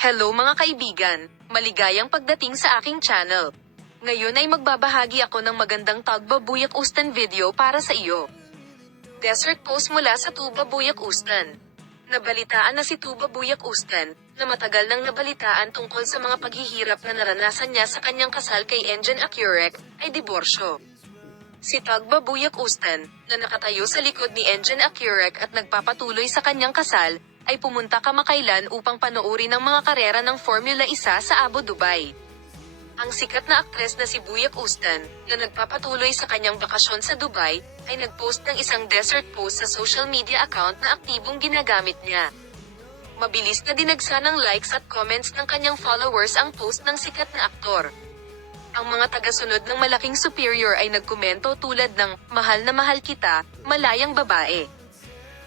Hello mga kaibigan, maligayang pagdating sa aking channel. Ngayon ay magbabahagi ako ng magandang Tugba Buyak Ustan video para sa iyo. Desert post mula sa Tuba Buyak Ustan. Nabalitaan na si Tuba Buyak Ustan, na matagal nang nabalitaan tungkol sa mga paghihirap na naranasan niya sa kanyang kasal kay Engin Akyurek, ay diborsyo. Si Tugba Buyak Ustan, na nakatayo sa likod ni Engin Akyurek at nagpapatuloy sa kanyang kasal, ay pumunta kamakailan upang panoorin ang mga karera ng Formula 1 sa Abu Dhabi. Ang sikat na aktres na si Buyak Ustan, na nagpapatuloy sa kanyang bakasyon sa Dubai, ay nagpost ng isang desert post sa social media account na aktibong ginagamit niya. Mabilis na dinagsa ng likes at comments ng kanyang followers ang post ng sikat na aktor. Ang mga tagasunod ng malaking superior ay nagkomento tulad ng, "Mahal na mahal kita, malayang babae."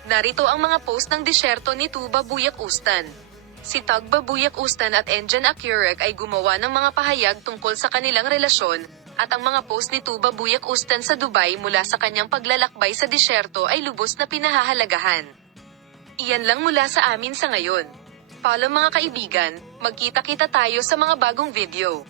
Narito ang mga post ng disyerto ni Tuba Buyak Ustan. Si Tugba Buyak Ustan at Engin Akyurek ay gumawa ng mga pahayag tungkol sa kanilang relasyon, at ang mga post ni Tuba Buyak Ustan sa Dubai mula sa kanyang paglalakbay sa disyerto ay lubos na pinahahalagahan. Iyan lang mula sa amin sa ngayon. Follow mga kaibigan, magkita-kita tayo sa mga bagong video.